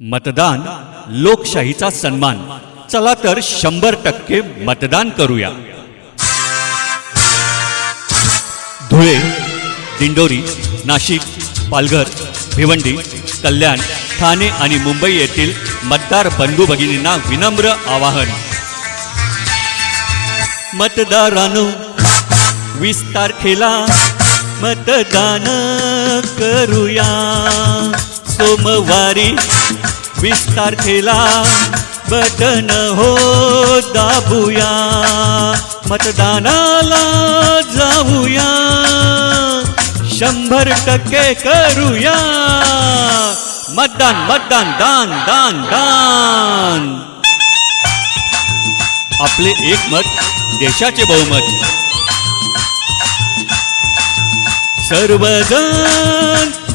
मतदान लोकशाहीचा सन्मान. चला तर शंभर टक्के मतदान करूया. धुळे दिंडोरी नाशिक पालघर भिवंडी कल्याण ठाणे आणि मुंबई येथील मतदार बंधू भगिनींना विनम्र आवाहन. मतदारानो वीस तारखेला मतदान करूया. सोमवारी वीस तारखेला बटन हो दाबूया. मतदानाला जाऊया. शंभर टक्के करूया. मतदान मतदान दान दान दान. आपले एक मत देशाचे बहुमत. सर्वजण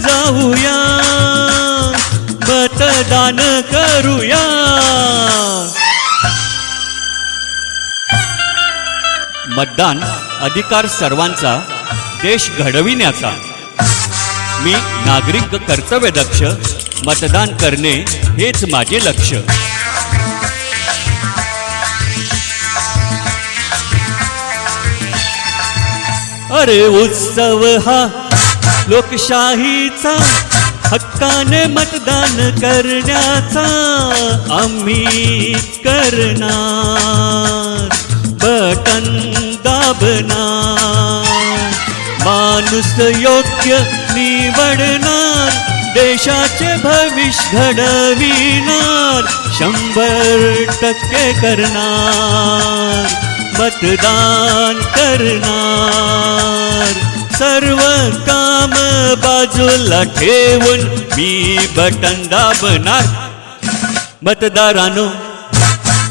करूया. मतदान अधिकार सर्वांचा देश घडविण्याचा. मी नागरिक कर्तव्य दक्ष मतदान करणे हेच माझे लक्ष. अरे उत्सव हा लोकशाहीचा हक्काने मतदान करण्याचा आम्ही करणार. बटन दाबणार. माणूस योग्य निवडणार. देशाचे भविष्य घडविणार. शंभर टक्के करणार. मतदान करणार. सर्व काम बाजूला ठेवून मी बटन दाबणार. मतदारानो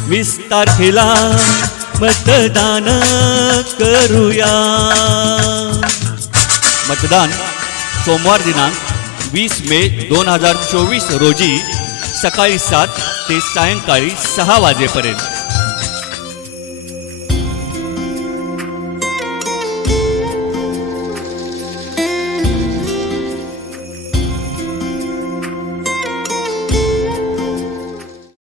वीस तारखेला मतदान करूया. मतदान सोमवार दिनांक वीस मे दोन हजार चोवीस रोजी सकाळी सात ते सायंकाळी सहा वाजेपर्यंत.